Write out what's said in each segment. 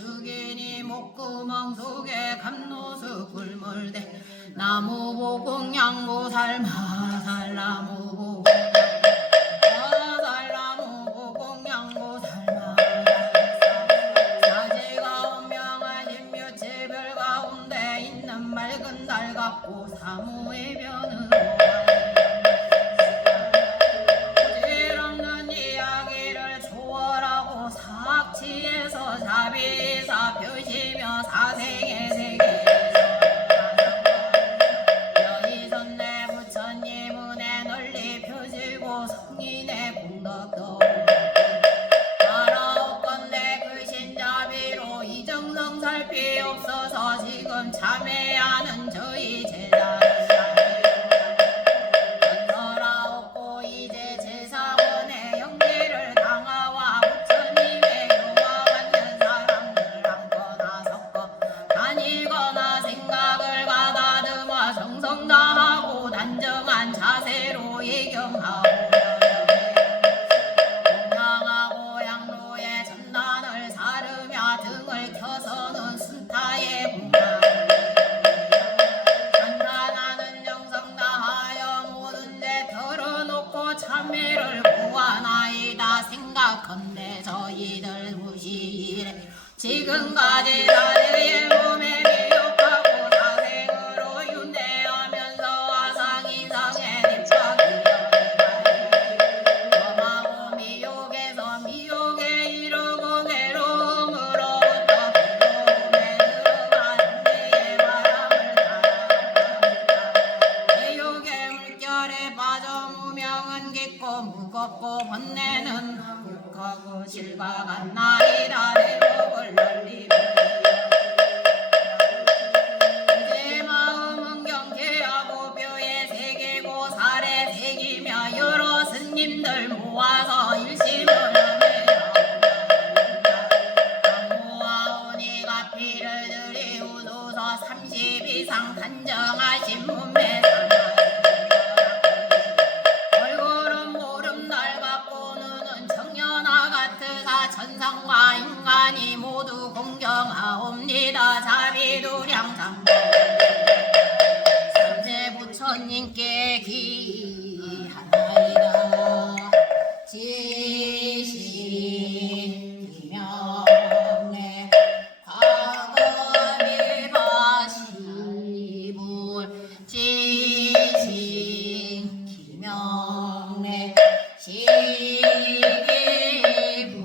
죽이니 목구멍 속에 감노수 굴물대 나무보공 양보 살마 살나무보공 살나무보공 양보 살마 사지가 운명한 신묘체별 가운데 있는 맑은 달 같고 사무의 변으로 부질없는 이야기를 초월하고 사악치에서 자비사 펴시며 사생의 세계에서 여의선내 부처님 은혜 널리 펴지고 성인의 공덕도 따라오건대 그 신자비로 이정성 살피 없어서 지금 참회하는 저희 제자 전설하옵고 이제 제사원의 영계를 당하와 부처님의 교와 완전 사람들 앉거나 섞어 다니거나 생각을 가다듬어 정성 다하고 단정한 자세로 예경하오 공양하고 양로의 전단을 사르며 등을 켜서는 순타의 공양 단단하는 정성 다하여 모든 죄 털어놓고 참회를 구하나이다 생각컨대 저희들 무시일에 지금까지 나의 몸에 미혹하고 사생으로 윤회하면서 화상이상의 뒷바퀴 범하고 미혹에서 미혹에 이르고 괴로움으로부터 괴로움에 들어가는 데의 바람을 따라 대욕의 물결에 빠져 무명은 깊고 무겁고 번뇌는 극하고 실과 같나이다 대목을 넓리며 이제 마음은 경쾌하고 뼈에 새기고 살에 새기며 여러 스님들 모아서 일심을 하며 모아오니 가피를 들이우소서 30 이상 단정하신 문매 얼굴은 보름달 같고 눈은 청년아 같으사 천상과 인간이 모두 공경하옵니다. 자비도량 장법 삼세 부처님께 기하나이다. 지신 기명내 과거미 바시불 지신 기명내 시기불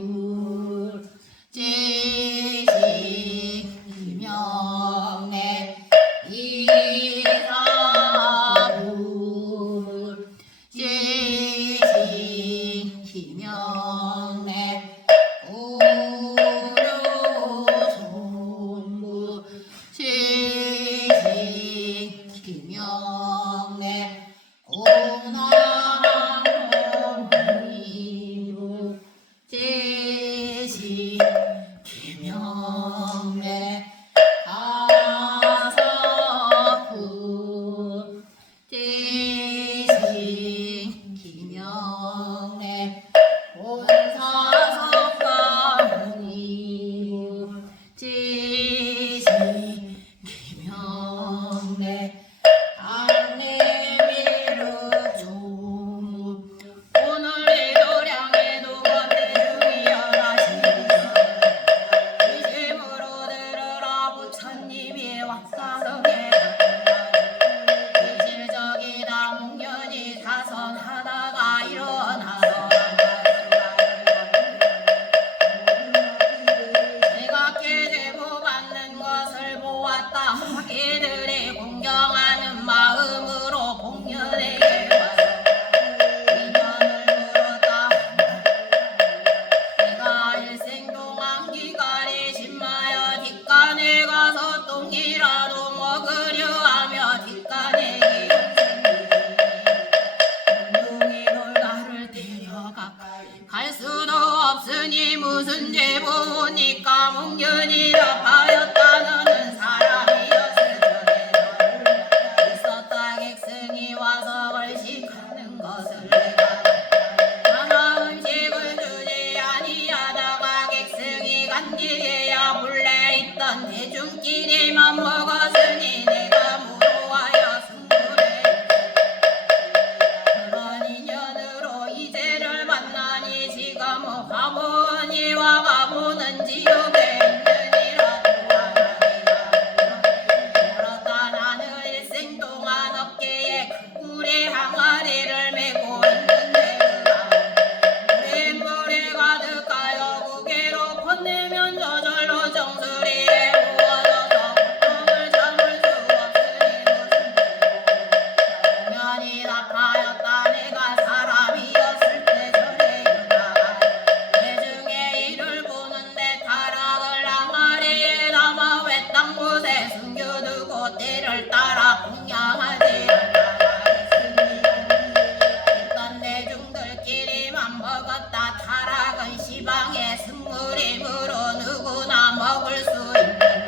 지신 기명내 이사불 지신 기명내 우류손불 지신 기명내 고난원이불 지신 기명내 아사불 지신 기명내 본사석가문이불 지신 기명내 안내미르조물 오늘 이 도량에도 건대중이여라시니 이심으로 들으라 부처님이 wak사성에 이실적이다 목련이 사선하다가 일어나서 내가 제보 받는 것을 보았다. 이들이 공경하는 마음으로 복년에게 와서 인연을 물었다. 내가 일생 동안 기가리 심하여 뒷간에 가서 똥이라도 먹으려 하며 뒷간에 운동이로 나를 데려가 갈 수도 없으니 무슨 제보니까 목련이라 하였다는 사람이었을 적에 있었다. 객승이 와서 월식하는 것을 내가 하나 음식을 주지 아니하다가 객승이 간지해야 본래 대중끼리만 먹었으니 내가 무도하여 승부를 그런 인연으로 이제를 만나니 지금 화분이와 가보는 지옥에 있느니라. 그렇다 나는 일생 동안 어깨에 큰 꿀의 항아리를 메고 있는데 물에 가득하여 고개로 건네면 저절로 정수리에 부어져서 고통을 참을 수 없으니 공연이 나타였다. 내가 사람이었을 때 전에 유다가 대중의 일을 보는데 타락을 항아리에 담아 외딴 곳에 숨겨두고 때를 따라 공양하지 있던 대중들끼리만 먹었다. 타락은 시방의 승물이므로 누구나 먹을 수 있는데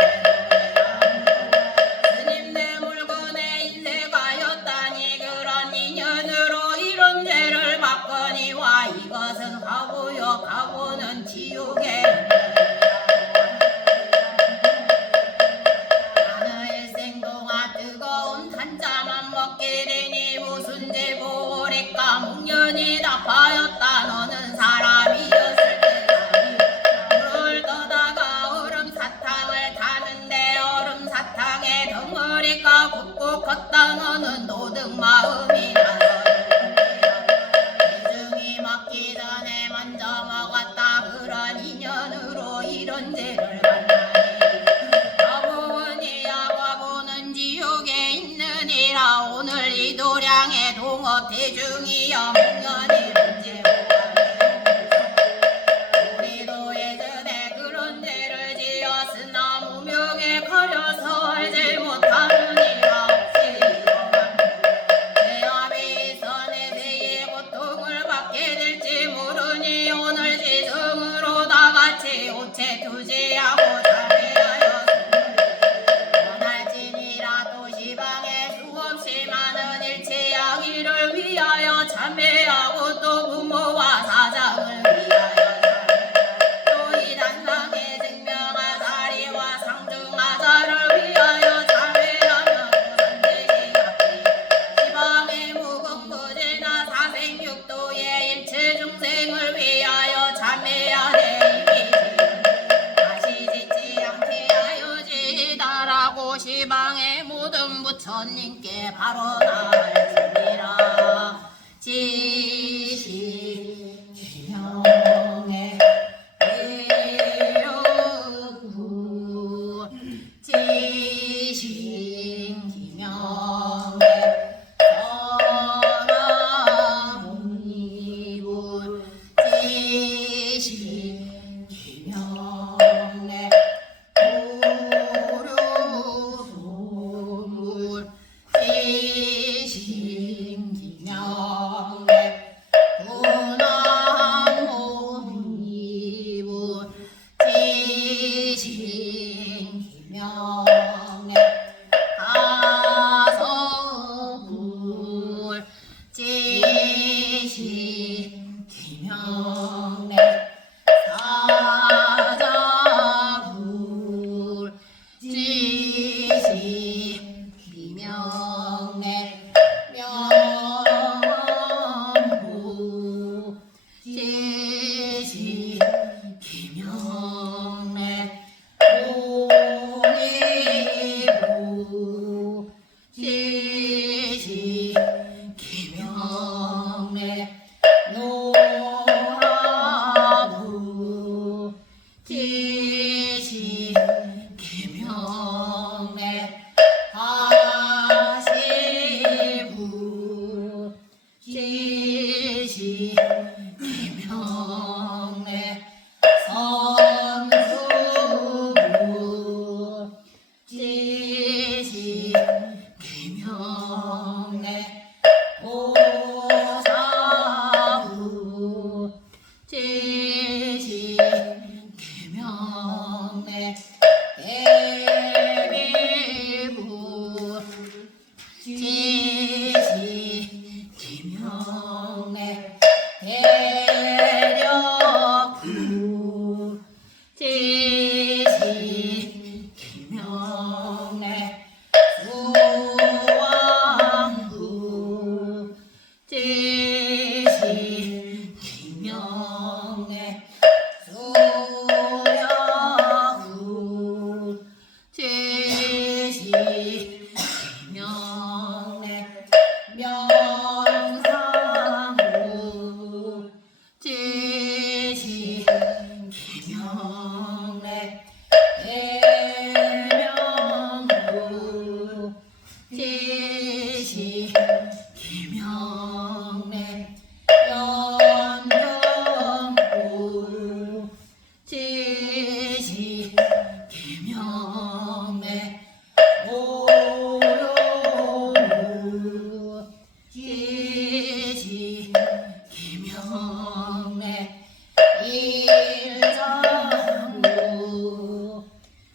스님 내 물건에 인쇄가였다니 그런 인연으로 이런 죄를 받거니와 이것은 하고요 가고는 지옥에 나는 일생 동안 뜨거운 단자만 먹게 되니 무슨 죄보리까 목련이 나파였다. 너는 사람이었을 때 물을 떠다가 얼음 사탕을 타는데 얼음 사탕에 덩어리가 굽고 컸다. 너는 도둑 마음이 나서 대중이 먹기 전에 먼저 먹었다. 그런 인연으로 이런 죄를 받나니 과보원이야 과보는 지옥에 있느니라. 오늘 이 도량의 동업 대중이여 목련이 우리도 예전에 그런 죄를 지었으나 무명에 가려서 알지 못하느니라. 내 앞에 있어 내 세의 고통을 받게 될지 모르니 오늘 지승으로 다같이 오체 투지하고 참회하여 원할지니라. 또 시방에 수없이 많은 일체양이를 위하여 참회하고 또 부모와 사장을 위하여 또 이 단상에 증명하사리와 상중하사를 위하여 참회하며 도선되시 앞에 시방의 무궁무진나 사생육도의 일체 중생을 위하여 참회하되 이미 다시 짓지 않게 하여지다라고 시방의 모든 부처님께 바로 나아지니라. 지시 기명의 대여구 지신 기명의 선화문이분 지신 기명의 고려소물 지신 기명의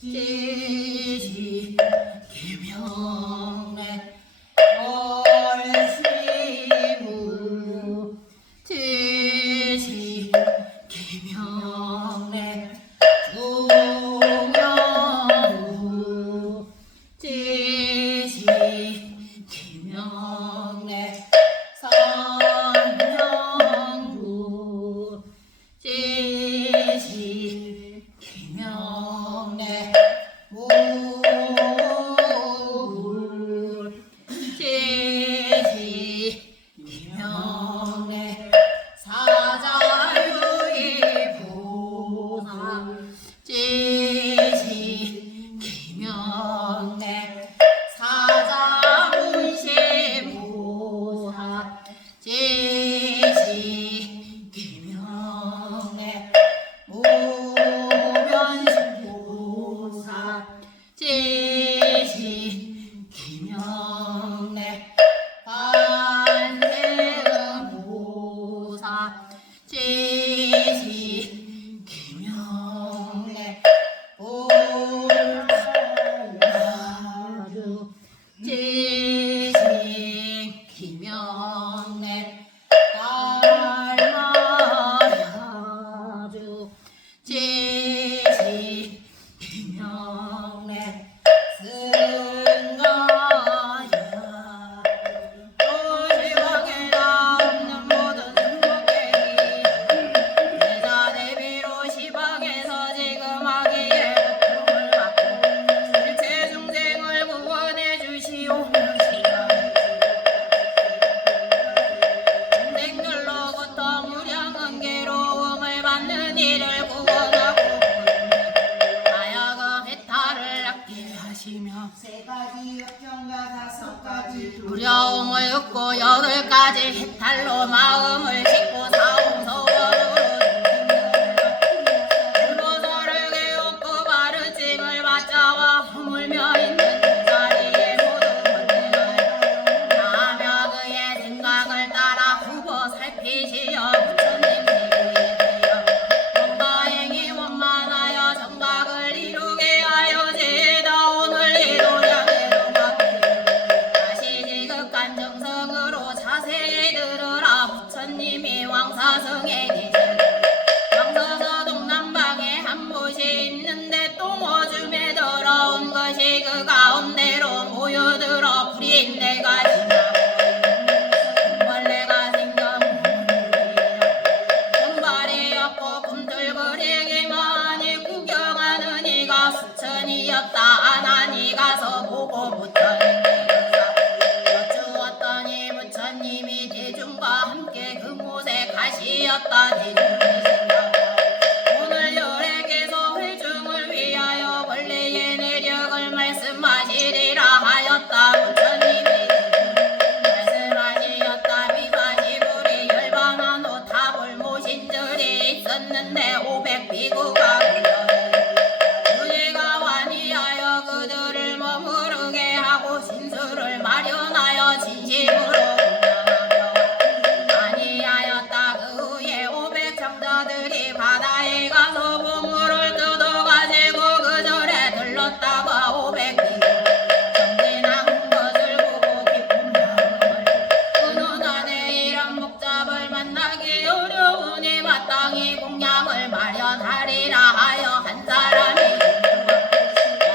지시 김영래 얼씨구 지시 김영래 중영구 지시 김영래 선영구 지시 김영래 무굴 지시 김영래 사자유의보사 지시 김영래 사자문시보사 지시 김영래 무변신보사 지시 김영래 관세음보사 지시 김영래 볼사야주 지시 김영래 달마야주 지시 김영래 승가야 도시방에다 없는 모든 승복객이 내자 대비로 시방에서 지금 하기에 고통을 받고 일체 중생을 구원해 주시옵나이다. 중생들로부터 무량한 괴로움을 받는 이를 구원하고 하여금 해탈을 낫게 하시며 세 가지 역경과 다섯 가지 두려움을 얻고 8가지 해탈로 마음을 싣고 사홍서원으로 불보서를 깨우고 바르짐을 받자와 허물며 있는 자리에 모두 건네하여 나며 그의 생각을 따라 후보 살피시어 부처님 대우에 되어 원가행이 원만하여 정각을 이루게 하여 제다 오늘 이 도량에로 맡기고 다시 지극한 정성으로 자세히 들으라. 부처님이 왕사성에 계시니 왕서서 동남방에 한 못이 있는데 똥오줌에 더러운 것이 그 가운데로 모여들어 불인내가 심하고 벌레가 생겨 금발이 없고 꿈틀거리기만이 구경하는 이가 수천이었다. 아나니 가서 보고 부처님께 여쭈었더니 부처님이 대중과 함께 그곳에 가시었다. 대중이 생각하고 오늘 열애께서 회중을 위하여 원래의 내력을 말씀하시리라 하였다. 부처님이 말씀하시었다. 비바지불이 열반한 후 탑을 모신 절이 있었는데 500비구가 우리가 완이하여 그들을 머무르게 하고 신수를 마련하여 진심으로 공양하며 아니하였다. 그 후에 500장자들이 바다에 가서 보물을 뜯어가지고 그 절에 들렀다가 500비구 정진한 것을 보고 기쁜 마음을 은은하네. 이런 목잡을 만나기 어려우니 마땅히 공양을 마련하리라 하여 한 사람이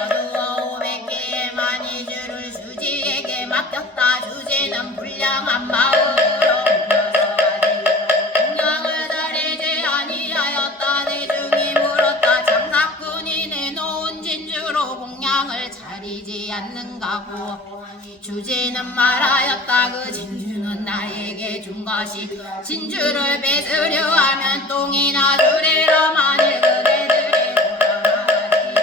어두워 500개의 만이주를 주지에게 맡겼다. 주지는 불량한 마음으로 공양을 다리지 아니하였다. 대중이 물었다. 장사꾼이 내놓은 진주로 공양을 차리지 않는가고 주지는 말하였다. 그 진주는 나에게 준 것이 진주를 뺏으려 하면 똥이나 주리라. 만일 그대들이 돌아가지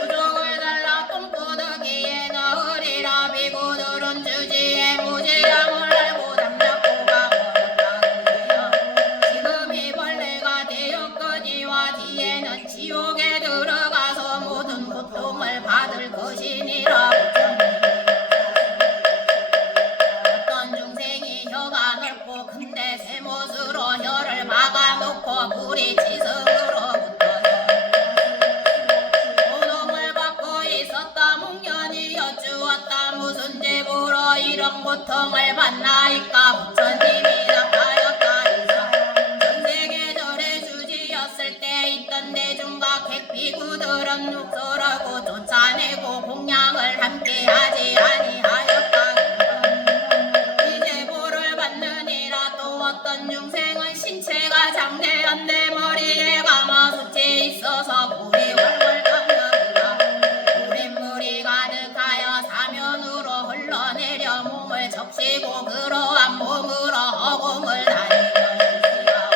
수족을 달라 똥구더기에 넣으리라. 비구들은 주지의 무지함을 알고 담잡고가 버렸다. 그래요 지금 이 벌레가 되었거니와 뒤에는 지옥에 들어가서 모든 고통을 받을 것이니라. 어떤 중생이 혀가 넓고 큰데 세못으로 혀를 막아놓고 불이 지성으로부터 이런 고통을 받나이까 부처님이 답하였다이사 전생에 절에 주지였을 때 있던 대중과 객비구들은 육설하고 쫓아내고 공양을 함께하지 아니하였다. 이제 보를 받느니라. 또 어떤 중생은 신체가 장대한데 머리에 가마솥이 있어서 물이 활활 타느니라. 물이 가득하여 사면으로 흘러내려 몸을 적시고 그러한 몸으로 허공을 다니는지라.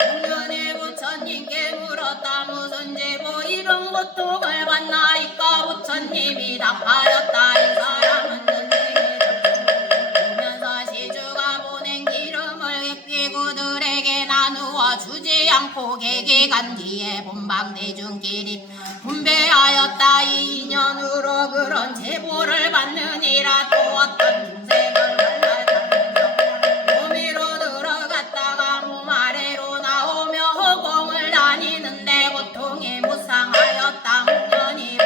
공연의 부처님께 물었다. 무슨 제보 이런 고통을 받나이까? 부처님이 답하였다. 이 사람은 전생에 보면서 시주가 보낸 기름을 객비구들에게 나누어 주지 않고 객기간 뒤에 본방대중끼리 분배하였다. 이 인연으로 그런 제보를 받느니라. 또 어떤 중생을 갈라타면서 몸위로 들어갔다가 몸 아래로 나오며 허공을 다니는데 고통이 무상하였다. 문연이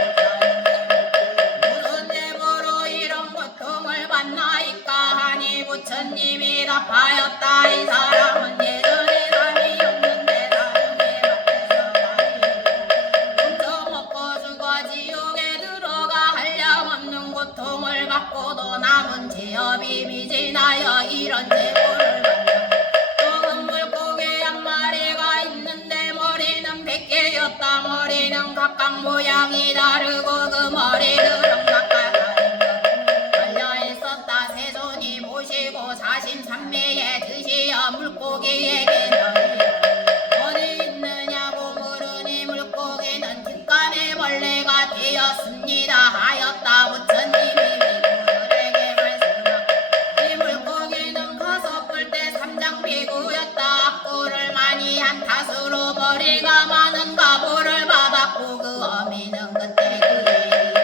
무슨 제보로 이런 고통을 받나이까 하니 부처님이 답하였다. 이 사람은 예전에 남이었는데 나중에 밭에서 먹고 죽어 지옥에 들어가 한량없는 고통을 받고도 남은 죄업이 미진하여 이런 제보를 받는 조금 물고기 한 마리가 있는데 머리는 100개였다. 머리는 각각 모양이 다르고 그 머리들은 각각 걸려있었다. 세존이 모시고 사심삼매에 드시어 물고기에게 어디 있느냐고 물으니 물고기는 뒷간에 벌레가 되었습니다 하였다. 부처님이 비구들에게 말씀하 이 물고기는 가서 볼 때 삼장비구였다. 악구를 많이 한 탓으로 머리가 많은 가보를 받았고 그 어미는 그때 그의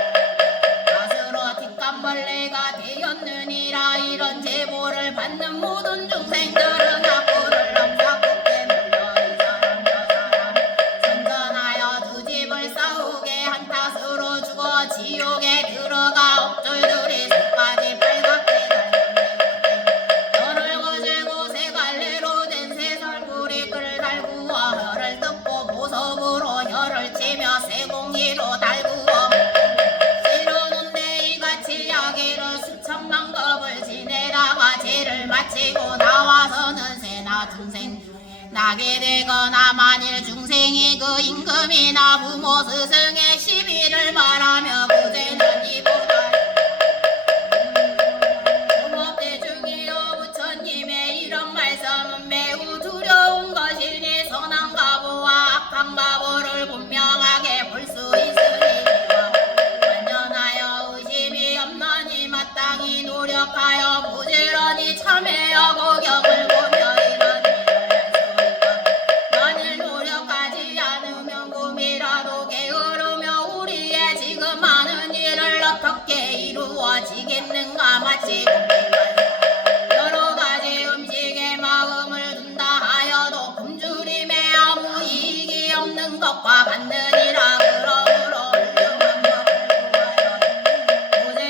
탓으로 뒷간벌레가 되었느니라. 이런 제보를 받는 모든 중생들은 악구를 넘사롭게 물려 이 사람 저 사람 선전하여 두 집을 싸우게 한 탓으로 죽어 지옥에 들어가 옥졸들이 속까지 빨갛게 달렸네. 혀를 거슬고 세 갈래로 된 새설구리 끌 달구어 혀를 뜯고 보석으로 혀를 치며 세공기로 달구어 이러는데 이같이 야기를 수천만 겁을 지내다가 죄를 마치고 나와서는 세나 중생 나게 되거나 만일 중생이 그 임금이나 부모 스승의 시비를 바라며 그 죄는 이보다 부모대중이여 부처님의 이런 말씀은 매우 두려운 것이니 선한 가보와 악한 가보를 분명하게 볼 수 있으니 완전하여 의심이 없나니 마땅히 노력하여 부지런히 참회하고 경을 보며 이런 일을 할 수 있다. 만일 노력하지 않으면 꿈이라도 게으르며 우리의 지금 하는 일을 어떻게 이루어지겠는가. 마치 여러 가지 음식에 마음을 둔다 하여도 굶주림에 아무 이익이 없는 것과 같느니라. 그러므로 훌륭한 법을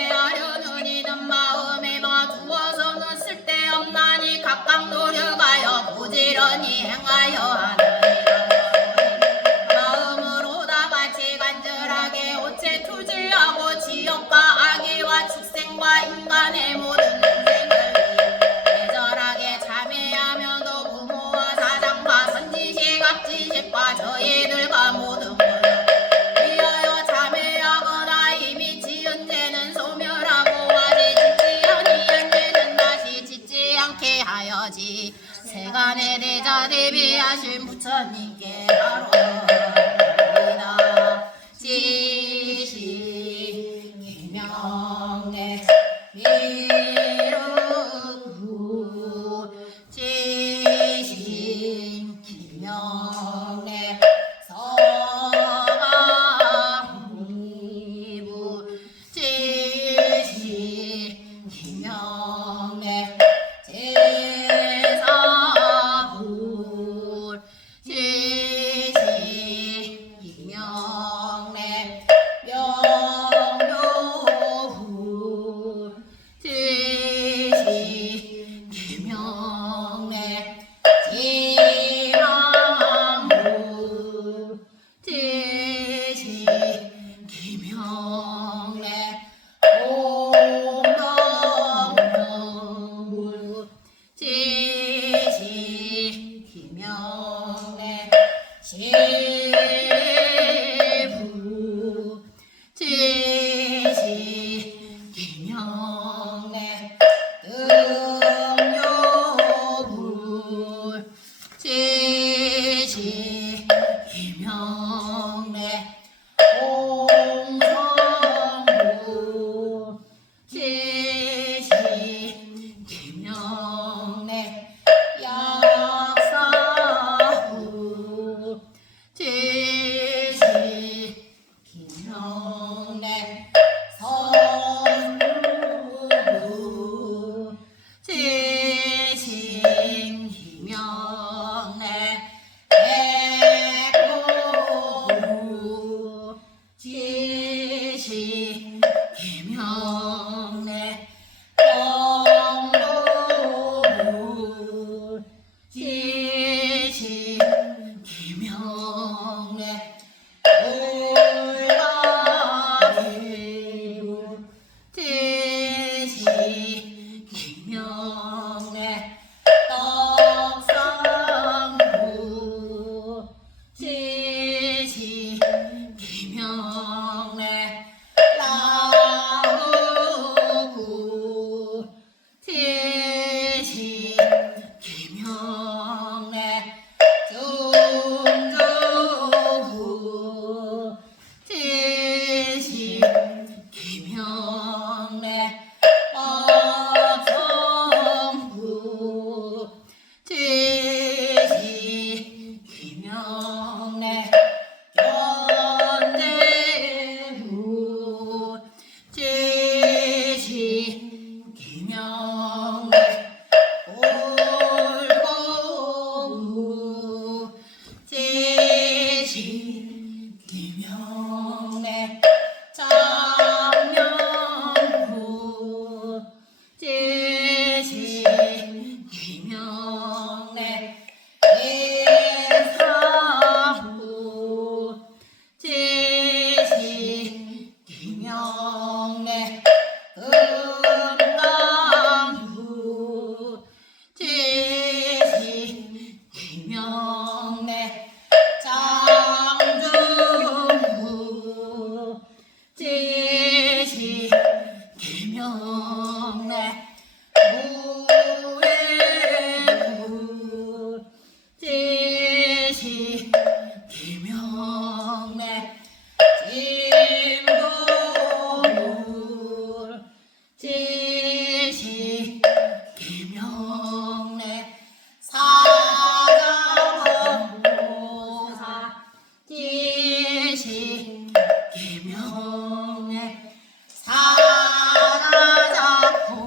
구하여 이는 마음에만 두어서는 쓸데없나니 각각 노력하여 부지런히 행하여 하느니라. 마음으로 다같이 간절하게 오체 투지하고 지옥과 악의와 축생과 인간의 모든 인생을 애절하게 참회하면도 부모와 사장과 선지식 악지식과 저희들과 모든 것을 위하여 참회하거나 이미 지은 죄는 소멸하고 아직 짓지 아니한 죄는 다시 짓지 않게 하여지. 세간의 대자 대비하신 부처님께 바로이다. 지시 명례 지시 김영래 등요불 지시 김영래 홍성불 지시 김영래 약사불 지시 김영래 선불 지신 김영래 백호불 지신 김영래 영도불 지신 김영래 울가불 지시 김영래 떡상불 지시 김영래 라우불 지시 김영래 중조불 지시 김영래 박성불 지시 김영래 견대불 지시 김영래 올고불 지시 김영래 장명불 지시 김영래 예사불 지시 김영래 금강불 지시 김영래 장중불 지시 김영래 무예불 지시 김영래 진보불 지시 김영래 사자원보사 지시 김영래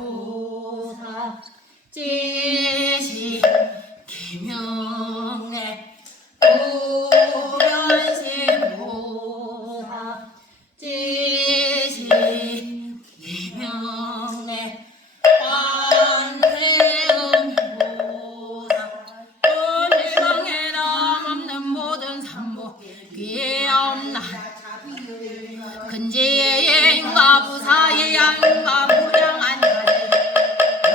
사라자보사 지시 김영래 우변신보사 지시 김영래 관세음보사 온 세상에 남없는 모든 산모 귀에 없나 근지의 예인과 부사의 양과 무량한 자들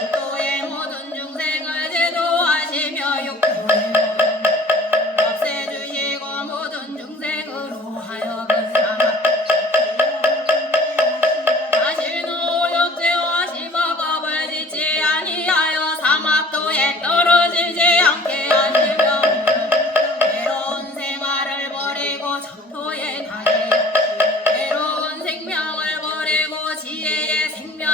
육도의 모든 중생을 제도하시며 육도의 없애주시고 모든 중생으로 하여금 사막 다시는 욕제와 심화법을 짓지 아니하여 사막도에 떨어지지 않게 하시며 외로운 생활을 버리고 적토에 가게 외로운 생명을 버리고 지혜의 생명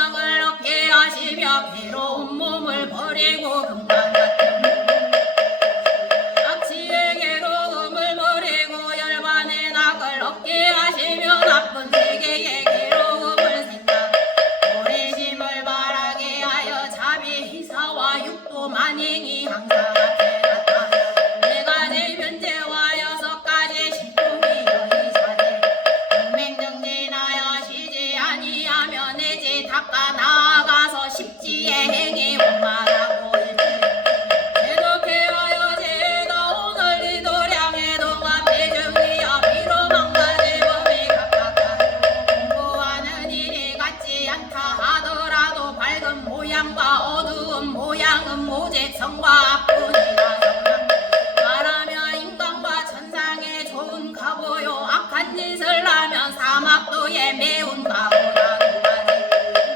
매운 가보다 두 가지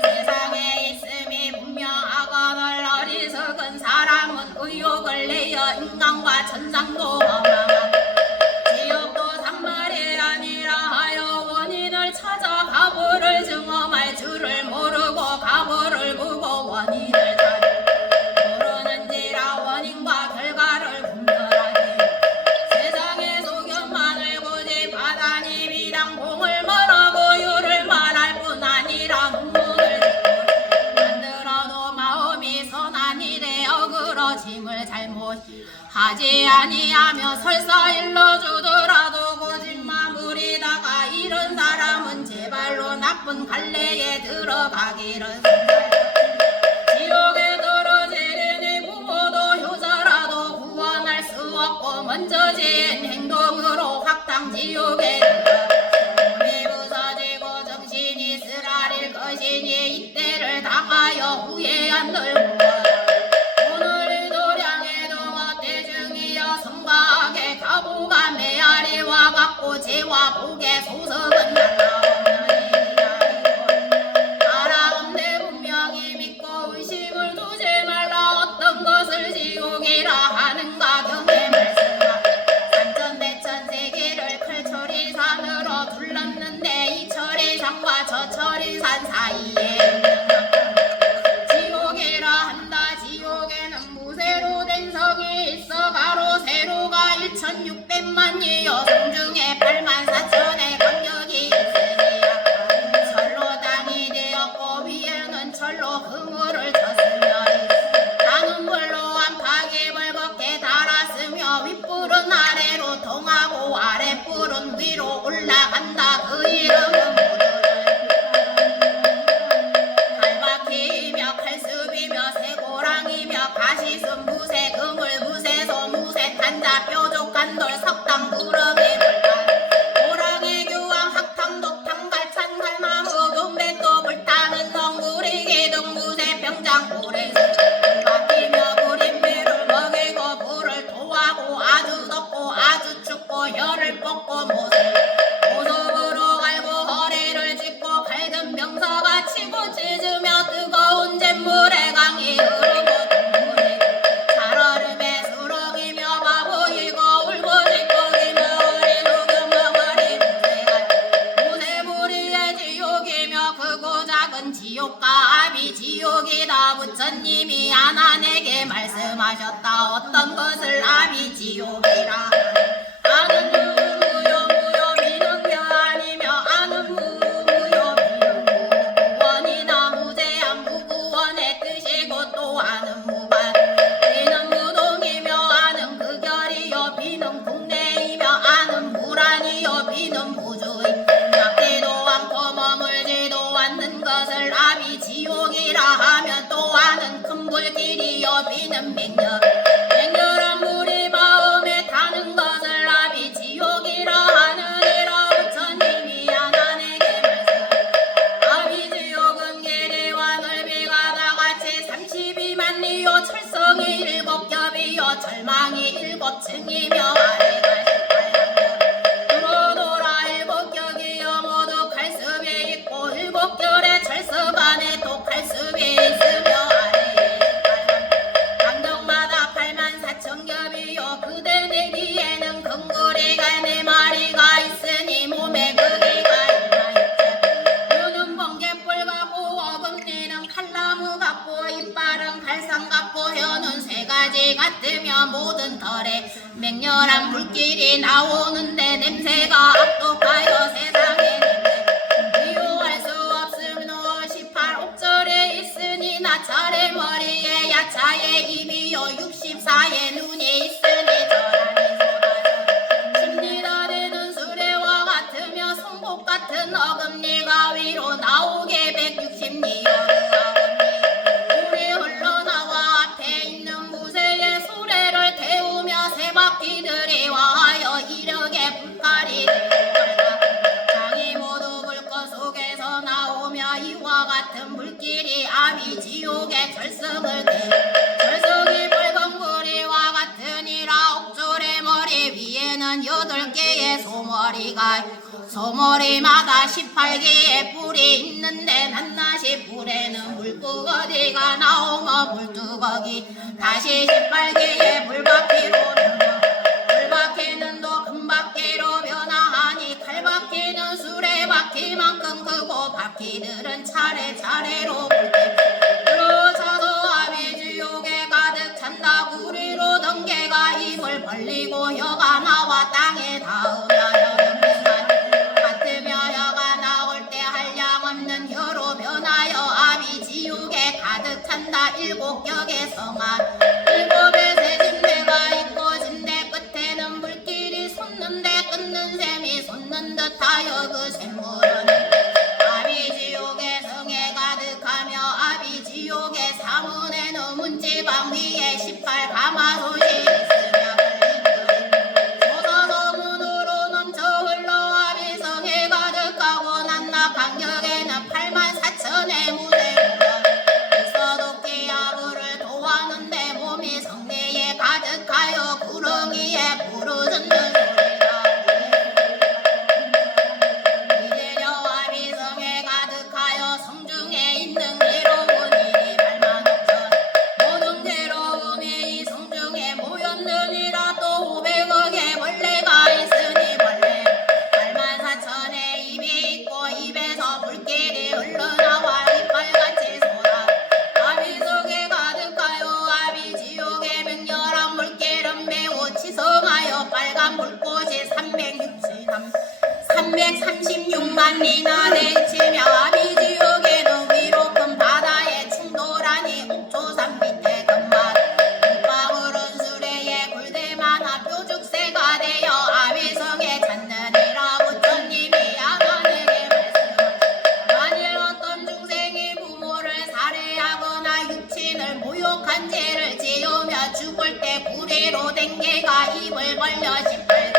세상에 있음이 분명하거늘 어리석은 사람은 의욕을 내어 인간과 천상도 험망한 지옥도 산말이 아니라 하여 원인을 찾아 가보를 증험할 줄을 모르고 가보를 보고 원인을 찾을 모르는지라 원인과 결과를 분별하니 세상에 소견만을 고집 하나님이랑 공을 말하고 유를 말할 뿐 아니라 문문을 듣고 만들어도 마음이 선한 일에 어그러짐을 잘못하지 아니하며 설사 일러주더라도 고집만 부리다가 이런 사람은 제발로 나쁜 갈래에 들어가기를 지옥에 떨어지려니 부모도 효자라도 구원할 수 없고 먼저 지은 행동으로 확당 지옥에 몸이 부서지고 정신이 쓰라릴 것이니 이때를 당하여 후회한들 오늘 도량에도 어때중이여 성가하게 가보가 메아리와 같고 재와 복의 소석은 알아온데 분명히 믿고 의심을 두지 말라 어떤 것을 지옥이라 하는가 경의 말씀하 산천대천 세계를 클초리산으로 둘렀는데 이 처리산과 저 처리산 사이에 지옥이라 한다. 지옥에는 무쇠로 된 성이 있어 가로 세로가 1600만이요 성중에 84,000의 간격이 있으니라 철로 땅이 되었고 위에는 철로 그물을 쳤으며 땅은 물로 안팎이 벌겋게 달았으며 윗불은 아래로 통하고 아랫불은 위로 올라간다. 그 이름은 칼바퀴이며 칼습이며 새고랑이며 가시순 무쇠 그물 무쇠소 무쇠 탄자 뾰족한 돌 석당 구름이 불탄 호랑이 규황 학탕 독탕 갈찬 갈나무 금배도 불타는 덩구리 기둥 무쇠 병장 불에 바뀌며 불인매를 먹이고 불을 토하고 아주 덥고 아주 춥고 혀를 뽑고 모습으로 갈고 허리를 짚고 갈든 병사가 치고 찢으며 뜨거운 잿물에 강이 흐르고 동물이 살얼음에 수렁이며 바보이고 울고 짖고기며 어리고 멍어리 무쇠무리의 지옥이며 크고 작은 지옥과 아비 지옥이다. 부처님이 아난에게 말씀하셨다. 어떤 것을 아비 지옥이라 아는 무요 무요 미는며 아니며 아는 무요 미는 무구원이나 무제한 무구원의 뜻이고 또 아는 무반 비는 무동이며 아는 극결이요 비는 국내이며 아는 무란이요 비는 무주의 납기도 않고 머물지도 않는 것을 아비 지옥이라 하면 또 아는 큰 불길이요 비는 맹렬한 물이 마음에 타는 것을 아비 지옥이라 하느니라. 부처님이 아난에게 말씀 아비 지옥은 길이와 넓이가 다같이 32만 리요 철성이 7겹이요 절망이 7층이며 아래가 18겹 두루 돌아 7격이요 모두 칼습이 있고 7결의 철석 안에 또 칼습이 있으며 아래에 18겹 강덕마다 84,000겹이요 그대 내기에는 근거리가 4마리가 있으니 몸에 크기가 1마리째 눈은 번개불 같고 어금니는 칼나무 같고 이빨은 갈상 같고 혀는 3가지 같으며 모든 털에 맹렬한 불길이 나오는데 냄새가 악독하여 세상에 비유할 수 없으므로 18옥절에 있으니 나찰의 머리에 야차의 입이요 64의 눈이 있으니 저란이 쏟아져 십리다 되는 수레와 같으며 송곳 같은 어금니가 위로 나오게 160리요 물이 흘러나와 앞에 있는 무쇠의 수레를 태우며 세 바퀴들이 와하여 이력의 불칼이 장이 모두 불꽃 속에서 나오며 이와 같은 불길이 아비 지옥의 결성을 결성이 빨간 머리와 같으니라. 옥졸의 머리 위에는 8개의 소머리가 소머리마다 18개의 뿔이 있는데 낱낱이 뿔에는 물두거기가 나오며 물두거기 다시 18개의 물바퀴로 변화 물바퀴는 또 금바퀴로 변화하니 칼바퀴는 수레바퀴만큼 크고 바퀴들은 차례차례로 그로차서 아비지옥에 가득 찬다. 구리로 덩개가 입을 벌리고 혀가 나와 땅에 닿으며 같으며 혀가 나올 때 한량없는 혀로 변하여 아비지옥에 가득 찬다. 7격의 성아 7의 새 침대가 있고 침대 끝에는 물길이 솟는데 끊는 셈이 솟는 듯하여 그 샘물은 아비지옥의 성에 가득하며 아비지옥의 사문에는 문지방 위에 18가마솥이 있으며 소서서문으로 넘쳐 흘러 아비성에 가득하고 난나 강역에는 84,000의 무대구나. 서독기야 불을 도하는데 몸이 성내에 가득하여 구렁이에 부르짖는 소리가 이제려 아비성에 가득하여 성중에 있는 괴로운 일이 8만5천 모든 괴로움이 이 성중에 모였느니라. 또 500억의 벌레가 있으니 벌레 84,000의 입이 있고 입에서 불길이 흘러나와 이빨같이 쏟아 아비성에 가득하여 아비지옥의 맹렬한 물길은 매우 치성하여 빨간 불꽃이 336만리나 내치며 아비지옥에는 위로 큰 바다에 충돌하니 옥조산 밑에 금만 물방울은 수레에 굴대마나 뾰죽새가 되어 아비성에 찾느니라. 부처님이 아간에게 말씀하시되 만일 어떤 중생이 부모를 살해하거나 육친을 모욕한 죄를 지으며 죽을 때 구리로 된 개가 입을 벌려 18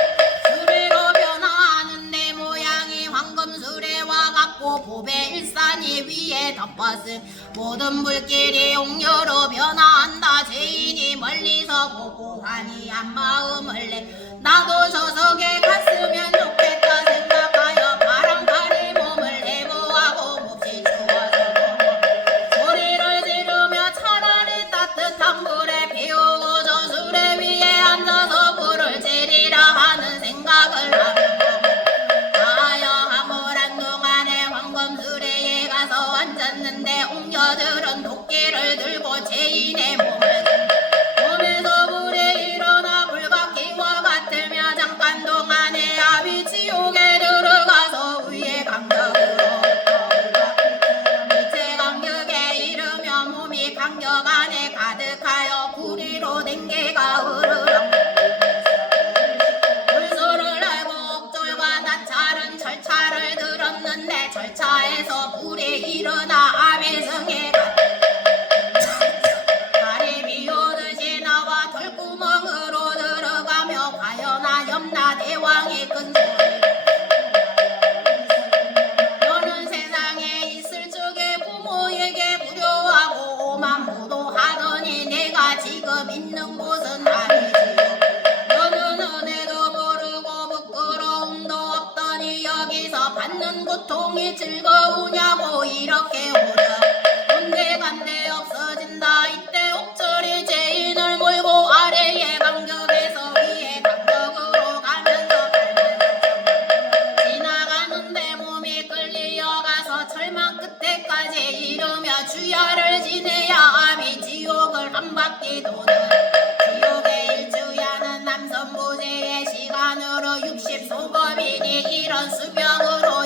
수레로 변화하는 내 모양이 황금수레와 같고 보배 일산이 위에 덮었음 모든 물길이 옥녀로 변화한다. 죄인이 멀리서 보고 환희한 마음을 내 나도 저 석에 갔으면 좋겠다 생각하여 바람칼에 몸을 내모하고 몹시 추워서 소리를 지르며 차라리 따뜻한 불에 피우고 저 수레 위에 앉아서 불을 지리라 하는 생각을 하며 하여 하모란 동안에 황금수레에 가서 앉았는데 옥녀들은 도끼를 들고 죄인의 몸을 몸에서 불에 일어나 불바퀴와 같으며 잠깐 동안에 아비지옥에 들어가서 위에 강력으로 밑에 강력에 이르며 몸이 강력 안에 가득하여 구리로 된 개가 흐르렁 물소를 알고 옥졸과 나찰은 절차를 들었는데 절차에서 불이 일어나 아비성에 달이 비오듯이 나와 덜구멍으로 들어가며 과연한 염라대왕이 큰 소리 너는 세상에 있을 적에 부모에게 불효하고 오만무도하더니 내가 지금 있는 곳은 아니지요. 너는 은혜도 모르고 부끄러움도 없더니 여기서 받는 고통이 즐거우냐고 이렇게 오려 온데간데 없어진다. 이때 옥졸이 죄인을 몰고 아래의 강격에서 위에 강격으로 가면서 지나가는데 몸이 끌려가서 철망 끝에까지 이르며 주야를 지내야 아비지옥을 한 바퀴 도는 지옥의 일주야는 남선부제의 시간으로 60소겁이니 이런 수명으로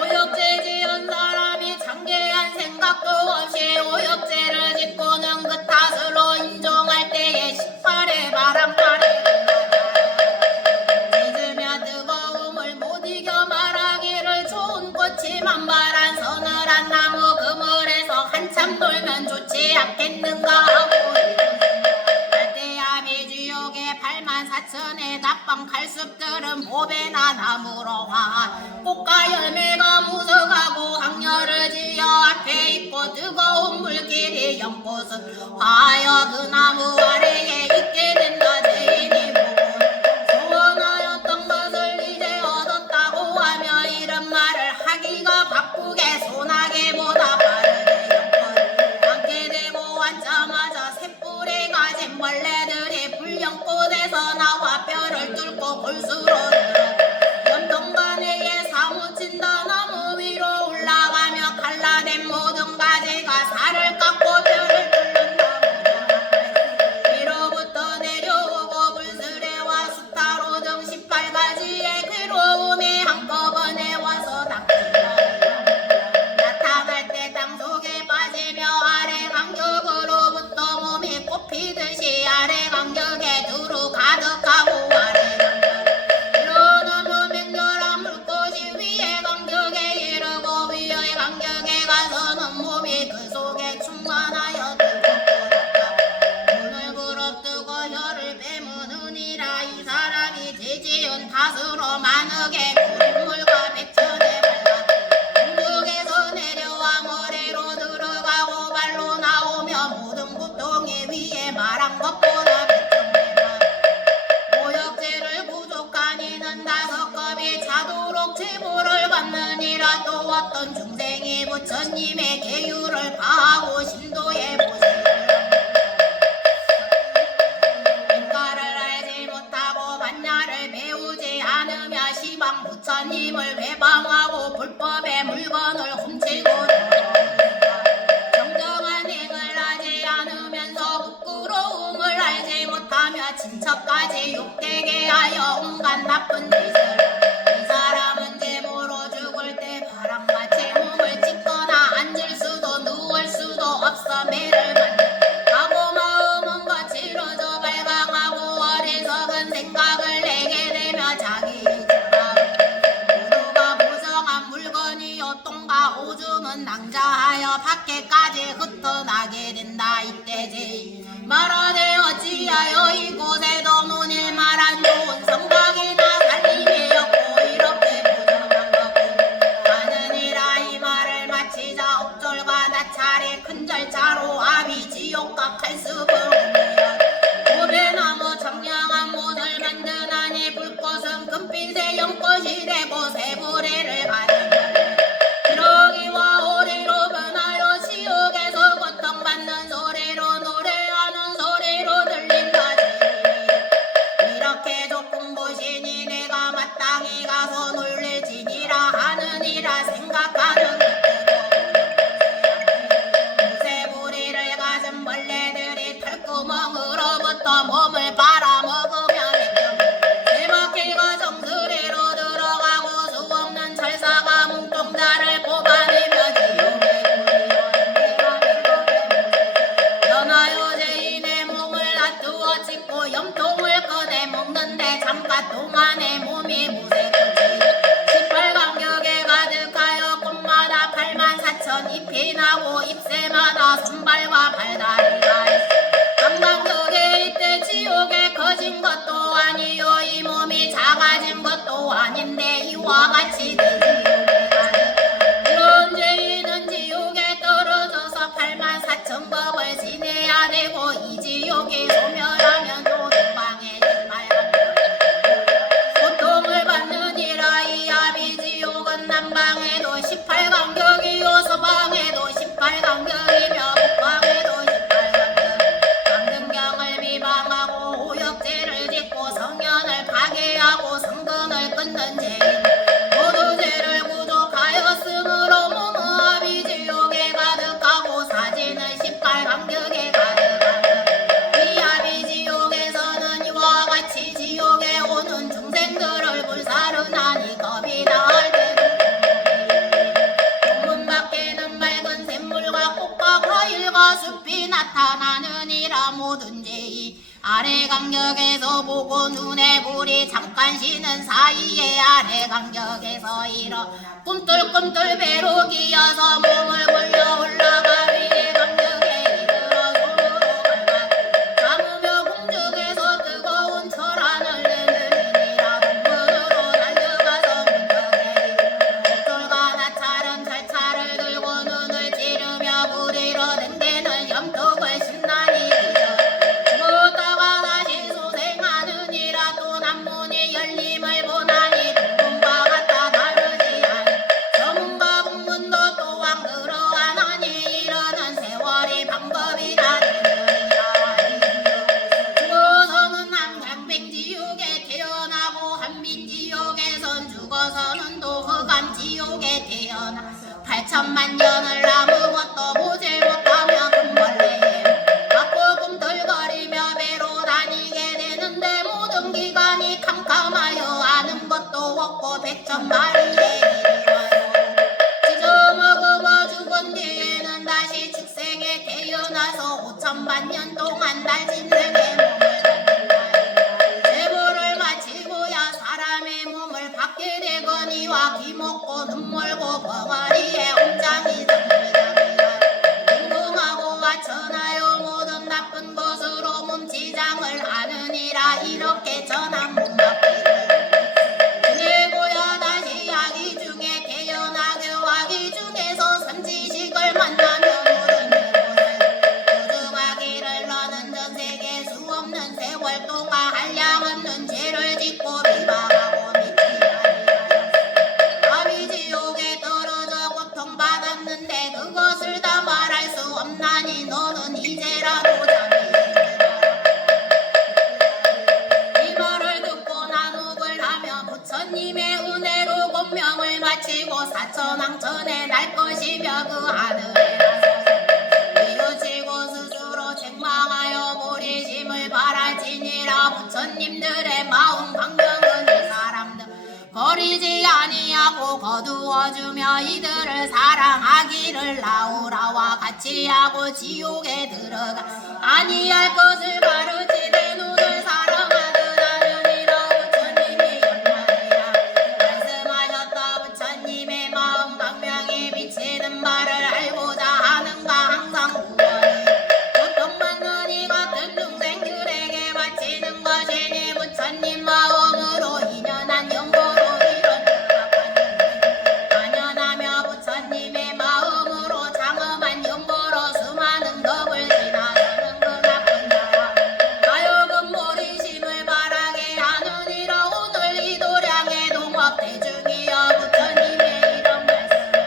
오역죄 지은 사람이 장계한 생각도 없이 오역죄를 짓고는 그 탓으로 인정할 때에 18의 바람칼에 짖으며 뜨거움을 못 이겨 말하기를 좋은 꽃이 만발한 서늘한 나무 그물에서 한참 놀면 좋지 않겠는가 하고 갈대 아비지옥의 84,000의 납방 칼숲들은 보배나 나무로 화한 꽃과 열매가 무성하고 항렬을 지어 앞에 있고 뜨거운 물길이 연꽃은 화하여 그 나무 아래에 있게 된다. 죄인이 보고 소원하였던 것을 자기가 바쁘게 소나기보다 빠르게 연꽃 앉게 되고 앉자마자 샛불에 가진 벌레들이 불연꽃에서 나와 뼈를 뚫고 골수로 들어 염동간에 사무친다 나무 위로 올라가며 갈라낸 모든 가지가 살을 깎고 뼈를 뚫는다. 위로부터 내려오고 불스레와 수타로 등 18가지의 괴로움이 한꺼번에 와서 닥친다. 나타날 때 땅속에 빠지며 아래 간격으로부터 몸이 꼽히듯이 아래 간격에 두루 가득하고 아래 간격 이러는 맹렬한 물꽃이 위에 간격에 이르고 위의 간격에 가서는 몸이 그 속에 충만하여 뜨겁고 눈을 부릅뜨고 혀를 빼무느니라. 이 사람이 죄지은 탓으로 만흑의 구린물과 백천에 발라 공중에서 내려와 머리로 들어가고 발로 나오며 모든 고통이 위에 말한 것보다 백천배다. 모욕죄를 부족한 이는 5겁이 차도록 제보를 받느니라. 또 어떤 중생이 부처님의 계율을 파하고 심도에 모시리라. 인가를 알지 못하고 반야를 배우지 않으며 시방 부처님을 회방하고 불법의 물건을 훔치고 들어옵니다. 정정한 행을 하지 않으면서 부끄러움을 알지 못하며 친척까지 욕되게 하여 온갖 나쁜 짓을 이 사람은 제모로 죽을 때 바람같이 몸을 찢거나 앉을 수도 누울 수도 없어 매를 맞는 가고 마음은 거칠어져 발광하고 어리석은 생각을 내게 되며 자기 이지라. 모두가 보정한 물건이요 똥과 오줌은 낭자하여 밖에까지 흩어나게 된다. 이때지 말하되 어찌하여 이곳에도 문일 말한 좋은 성각이나 살림이 없고 이렇게 보정한 거고 하느니라. 이 말을 마치자 옥졸과 나찰이 큰 절차로 아비 지옥과 칼수부르며 고배나무 청량한 못을 만드나니 불꽃은 금빛의 연꽃이 되고 새보레를 가르며 기러기와 오리로 변하여 지옥에서 고통받는 소리로 노래하는 소리로 들린다지. 이렇게 조금 보시니 내가 마땅히 가서 놀래지니라 하느니라 생각하는 무쇠부리를 가진 벌레들이 털구멍으로부터 몸을 빨아먹으며 네 바퀴가 정수리로 들어가고 수없는 철사가 뭉통자를 뽑아내며 지옥에 연하여 죄인의 몸을 놔두어 찢고 염통을 꺼내 먹는데 잠깐 동안에 몸이 무쇠같이 18간격에 가득하여 꽃마다 84,000 잎이 나고 잎새마다 손발과 발다리가 있어. 강간격에 이때 지옥에 커진 것도 아니요 이 몸이 작아진 것도 아닌데 이와 같이 내 지옥에 가득 이런 죄인은 지옥에 떨어져서 84,000법을 지내야 되고 이 지옥이 소멸하면 도둑방에 신발합니다. 고통을 받느니라. 이 아비지옥은 남방에도 18간격이요 서방에도 18간격이며 북방에도 18간격 강등경을 비방하고 오역죄를 짓고 성현을 파괴하고 성근을 끊는 죄인 모두 죄를 부족하였으므로 몸의 아비지옥에 가득하고 사지는 18간격에 가득하며 이 아비지옥에서는 이와 같이 지옥에 오는 중생들을 불사르나니 겁이 나을 때도 동문 밖에는 맑은 샘물과 꽃과 과일과 숲이 나타나느니라. 모든 죄이 아래 간격에서 보고 눈에 불이 잠깐 쉬는 사이에 아래 간격에서 일어 꿈틀꿈틀 배로 기어서 몸을 굴려 올라가 위에 간격에 이르러 손으로 밟아 감으며 공중에서 뜨거운 철안을 내느니라. 동문으로 달려가서 문턱에 옥졸과 나찰은 절차를 들고 눈을 찌르며 부리러 댕기는 염통을 신나니 죽었다가 다시 소생하느니라. 또 남문이 열림을 보나니 동문과 같아 다르지 않 저문 세상에 태어나 8천만 년을 아무것도 보지 못하며 금벌레에 맞고 꿈틀거리며 배로 다니게 되는데 모든 기간이 캄캄하여 아는 것도 없고 100천마리의 일이 와요. 찢어먹어 죽은 뒤에는 다시 축생에 태어나서 5천만 년 동안 날짐승의 몸을 갖는다. 제보를 마치고야 사람의 몸을 받게 되거니와 귀먹고 눈멀고 벙어리에 옴장이 정글장이가 빈궁하고 와천하여 모든 나쁜 것으로 몸치장을 하느니라. 이렇게 전한 몸밖에 그리고야 다시 아기 중에 태어나게 아기 중에서 선지식을 만나며 모든 이곳을 고등아기를 너는 전 세계 수 없는 세월 동안 한량없는 죄를 짓고 비방하고 믿지 아니하여 아비지옥에 떨어져 고통받았는데 그것을 다 말할 수 없나니 너는 이제라도 이 말을 듣고 난욱을 하며 부처님의 은혜로 권명을 마치고 사천왕천에 날 것이며 그 하늘에 나서서 이웃치고 스스로 책망하여 모리심을 바랄지니라. 부처님들의 마음 강경은 이 사람들 버리지 아니하고 거두어주며 이들을 사랑하기를 나우라와 같이 하고 지옥에 들어가 아니할 것을 가르치되 눈을 사랑하더라느니라. 부처님이 연말이야 말씀하셨다. 부처님의 마음 강명이 비치는 말을 알고자 하는가 항상 구원이 고통받는 이 같은 중생들에게 바치는 것이니 부처님 마음으로 인연한 영고로 이런 안연하며 부처님의 마음으로 장엄한 영고로 수많은 덕을 지나서는 그 나쁜 자라 하여금 모리심을 바라게 하느니라. 오늘 이 도량의 동업 대중이여 부처님의 이런 말씀을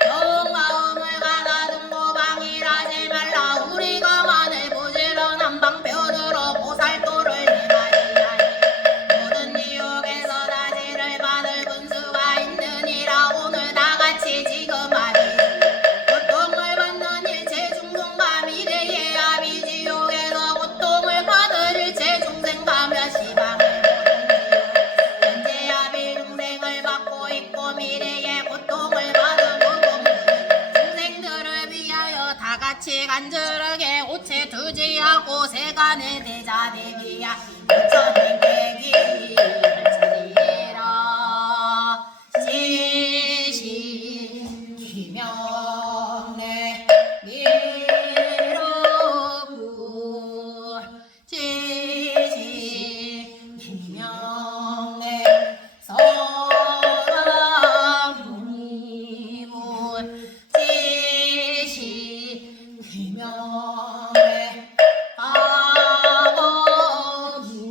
더욱 마음을 가다듬고 방일하지 말라. 우리가 만을 부지런한 방편으로 보살도를 행하리하니 모든 지옥에서 다지를 받을 군수가 있느니라. 오늘 다같이 지금 하니 고통을 받는 일체 중생과 미래의 아비지옥에서 고통을 받을 일체 중생과 몇 시방을 현재 아비 중생을 받고 있고 미래의 고통을 받은 중생들을 위하여 다같이 간절하게 오체 투지하고 세간의 대자대비야 부처님 계기 할지니라. 지시 기명내 미로불 지시 기명내 서랑문이불 지시 기명내 아버지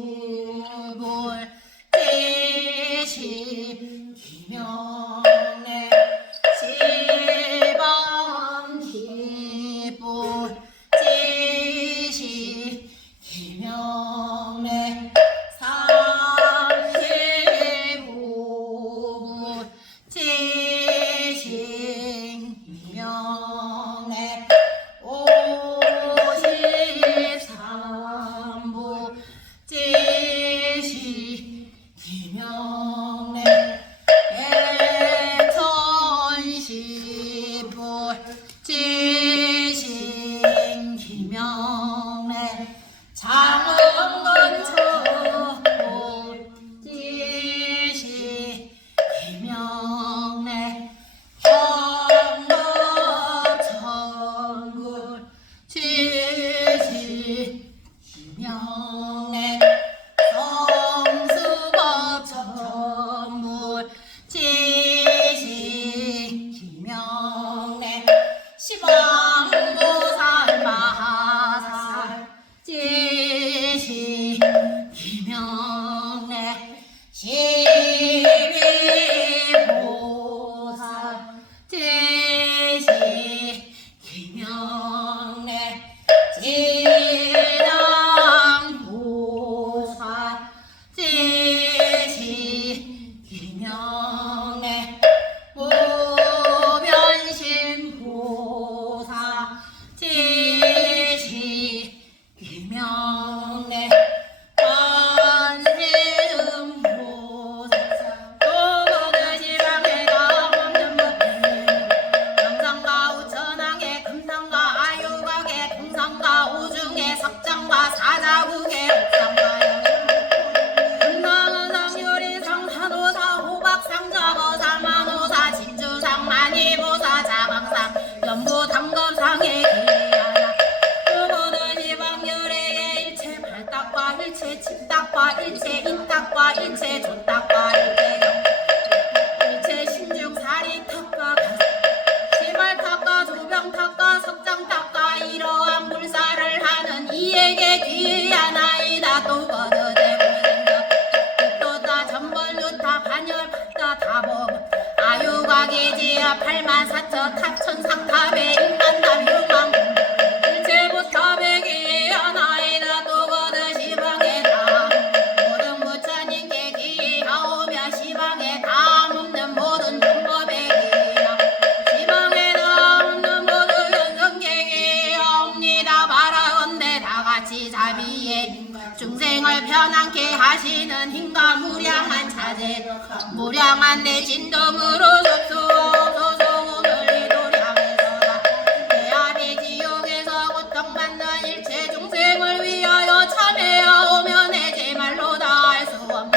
탁과 일체 존탁과 일체 신죽 사리 탁과 시발 탁과 조병 탁과 석장 탁과 이러한 불사를 하는 이에게 귀하나이다. 또 거두대고 또다 전벌유타 반열파다 다법 아유과기지야 84,000 탑천상탑에 인간담 유망 일체부탑에 귀하나이다. 또 거두 시방에다 모든 부처님께 귀하오며 시방에 다 묻는 모든 정법에 귀하 시방에 다 묻는 모든 연성계 귀하옵니다. 바라건대 다같이 자비에 중생을 편안케 하시는 힘과 무량한 자재 무량한 내 진동으로 접수옵소서. 오늘 이 도량에서다 대아비 지옥에서 고통받는 일체 중생을 위하여 참회하오며 내 제말로 다 할 수 없는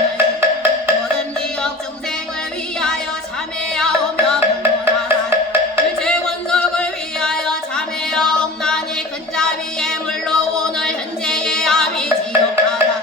모든 지옥 중생을 위하여 참회하오며 불문하간 일체 권속을 위하여 참회하옵나니 근자비에 물로 오늘 현재의 아비 지옥하다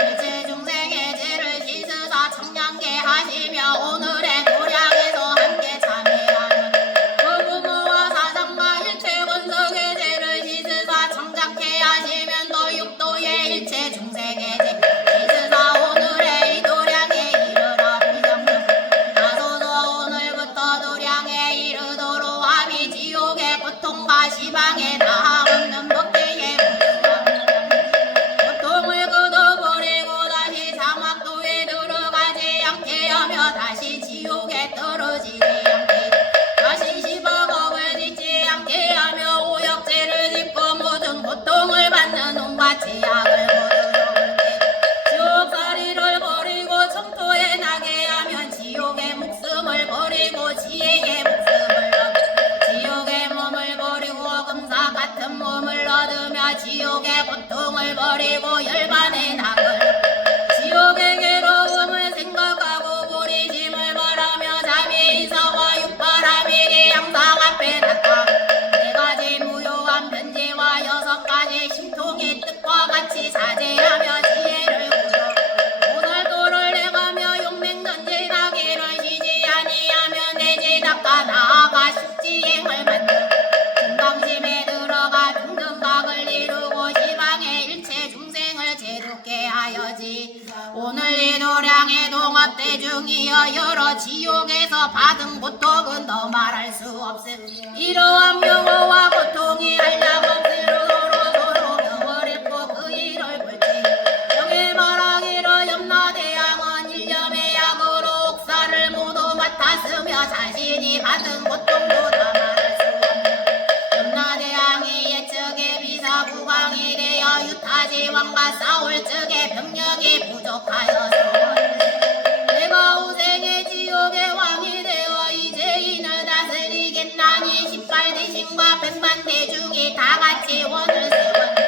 일체 중생의 죄를 씻으사 청량케 하시며 오늘의 도량에서 함께 참회하는 그 부모와 사상과 일체 권속의 죄를 씻으사 청작케 하시면 또 육도의 일체 중생의 죄 씻으사 오늘의 이 도량에 이르러 비정령 나소서 오늘부터 도량에 이르도록 아비 지옥의 고통과 시방에 다 없는 법계에 고통을 걷어버리고 다시 사막도에 들어가지 않게 하며 다시 지옥에 떨어지지 않게 다시 시바법을 짓지 않게 하며 오역죄를 짓고 모든 고통을 받는 온갖 제약을 거두어버리게 지옥살이를 버리고 청토에 나게 하면 지옥의 목숨을 버리고 지혜의 목숨을 얻고 지옥의 몸을 버리고 금사 같은 몸을 얻으며 지옥의 고통을 버리고 열반의 낙을 지옥의 괴로움을 생각하고 보리심을 바라며 자비이사와 육바람에게 양상 앞에 나타 네 가지 무효한 변제와 6가지 심통의 뜻과 같이 사죄하며 지혜를 구조 오살도를 행하며 용맹전제나기를 쉬지 아니하며 내 제답과 나아가 십지행을 만들고 중강심에 들어가 등등각을 이루고 시방의 일체 중생을 제도케 하여지 오늘 이 도량의 동업대 중이여 여러 지옥에서 받은 고통은 더 말할 수 없음 이러한 명호와 고통이 한량없으로 서로 명을 읽고 그 일을 볼지 여기 말하기를 염라대왕은 일념의 약으로 옥사를 모두 맡았으며 자신이 받은 고통도 다 말할 수 없는 염라대왕이 예측의 비사부광이 되어 유타지왕과 싸울 적에 병력이 부족하여서 내가 후생의 지옥의 왕이 되어 이제 인을 다스리겠나니 18대신과 100만 대중이 다같이 원을 세웠네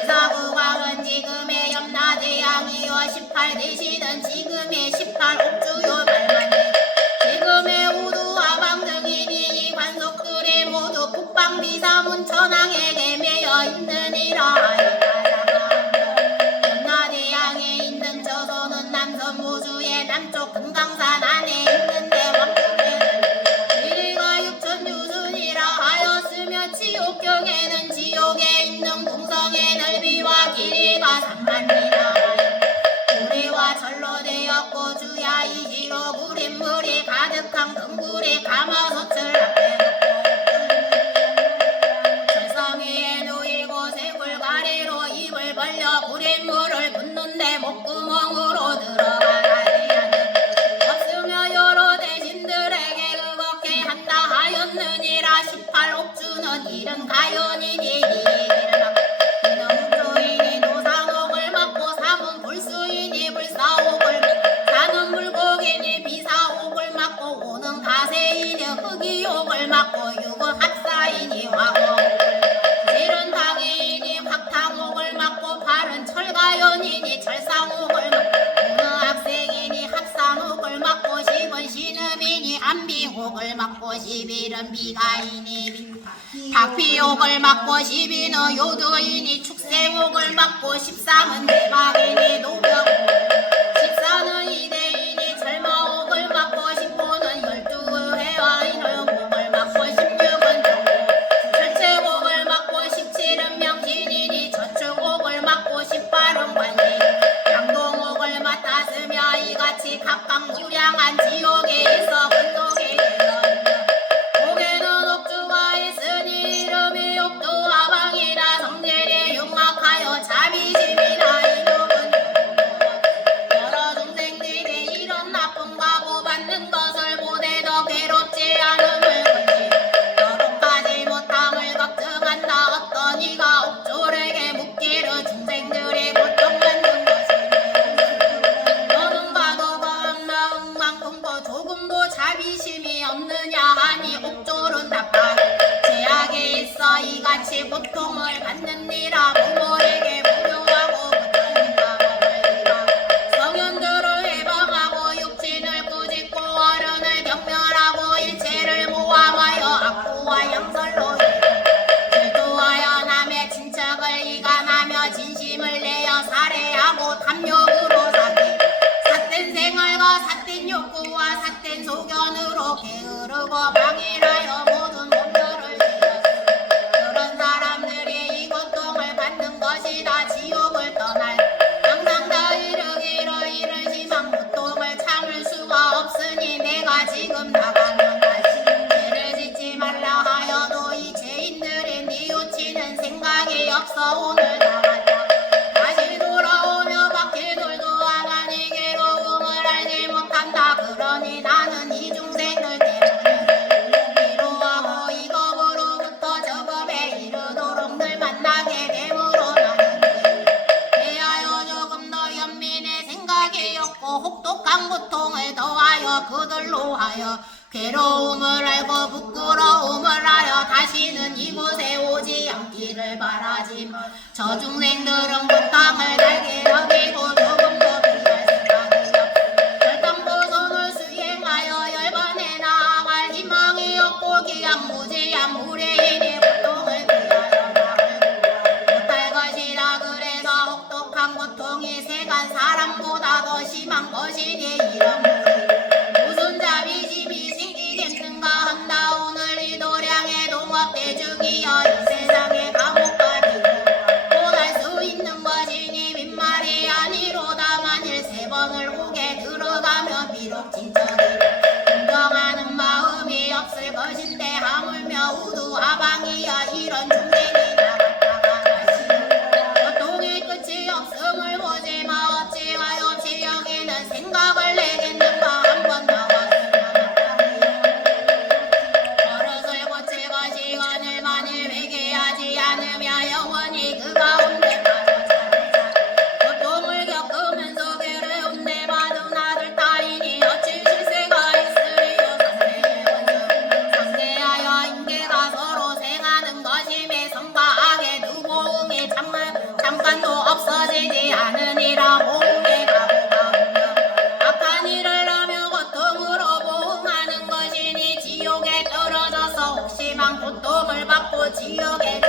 비사부광은 지금의 염라대왕이요 18대신은 지금의 18옥주요 말만이 지금의 우두와 방등이니 이 관속들이 모두 국방비사문 천황에게 매여 있느니라 하였다. 염라대왕에 있는 저소는 남서무주의 남쪽 금강산 안에 있는데 왕국에는 길이가 6,000유순이라 하였으며 지옥경에는 지옥에 있는 궁성의 넓이와 길이가 3만리라 우리와 절로 되었고 주야 이시로 물인물이 가득한 금굴에 가마솥을 앞에 놓고 철상 위에 누이고 쇠굴가리로 입을 벌려 물인물을 붓는데 목구멍으로 들어가라지 않는 없으며 여러 대신들에게 그렇게 한다 하였느니라 18옥주는 이른 가연이니 이는 옥주인이 노상옥을 맡고 삼은 불수인이 불사옥을 사는 물고기니 비사옥을 맡고 오는 가세인이 흑이옥을 맡고 육은 합사인이 화옥을 실은 당인이 확탕옥을 맡고 팔은 철가연이니 철상옥을 맡고 오는 학생이니 합산옥을 맡고 십은 신음이니 삼비옥을 맞고 11은 비가이니 박피옥을 맞고 12는 요두이니 축생옥을 맞고 13은 대박이니 노병 14는 이대이니 절마옥을 맞고 15는 12회와 인월옥을 맞고 16은 철책옥을 맞고 17은 명진이니 저축옥을 맞고 18은 관리 양동옥을 맡았으며 이같이 각각 무량한 지옥에 있어 근속에 옥에는 옥주가 있으니 이름이 옥두화방이라 성질이 흉악하여 자비심이라 이놈은 여러 중생들이 이런 나쁜 가고 받는 것을 보대도 괴롭지 않음을 건지 너도까지 못함을 걱정한다 어떤 이가 옥졸에게 묻기를 중생들이 고통받는 너는 가도 가은 마음만큼도 조금도 자비심이 없느냐 하니 옥졸은 답하 제약에 있어 이같이 고통을 받느니라 부모에게 무료하고 못하니까 먹으리라 성현들을 해방하고 육신을 꾸짖고 어른을 경멸하고 일체를 모함하여 악구와 양설로 질투하여 남의 친척을 이간하며 진심을 내어 살해하고 탐욕으로 사기 삿된 생활과 삿된 욕구와 삿된 소견으로 게으르고 방일하여 모든 몸들을 그런 사람들이 이 고통을 받는 것이다 지옥을 떠날 항상 다 이르기를 이를 심한 고통을 참을 수가 없으니 내가 지금 나가면 다시 죄를 짓지 말라 하여도 이 죄인들이 뉘우치는 생각이 없어 오늘 나갔다 다시 돌아오며 바퀴 돌도 하나니 괴로움을 알지 못한다 그러니 나는 이 중생들 때문에 위로하고 이 겁으로부터 저 겁에 이르도록 늘 만나게 되므로 나는 대하여 조금 더 연민의 생각이 없고 혹독한 고통을 더하여 그들로 하여 괴로움을 알고 부끄러움을 하여 다시는 이곳에 오지 않기를 바라지만 저 중생들은 고통을 달게 여기고 조금 더 비할 생각이 없고 결단보선을 수행하여 열반에 나아갈 희망이 없고 기양 무지한 무례인이 고통을 피하여 나가고 못할 것이라 그래서 혹독한 고통이 세간 사람보다 더 심한 것이니 이런 무슨 자비심이 생기겠는가 한다 오늘 이 도량의 동업대중이여 이 세상의 감옥까지 못할 수 있는 것이니 빈말이 아니로다 만일 3번을 옥에 들어가면 비록 진짜니 인정하는 마음이 없을 것인데 하물며 우두하방이야 이런 중생이 나갔다가 다시 고통의 끝이 없음을 보지마 어찌하여 없이 여기는 생각을 내겠는가 한번 나왔으면 버릇을 고칠 것이 오늘 만일 회개하지 않으며 영원히 그 가운데 빠져 고통을 겪으면서 괴로운 내 받은 아들 딸이니 어찌 실세가 있으리요 상대하여 인계가 서로 생하는 것임에 성과 악의 두 보응이 잠깐도 없어지지 않으니라 보응에 가고 가오며 악한 일을 하며 고통으로 보응하는 것이니 지옥에 떨어져서 혹심한 고통을 받고 지옥에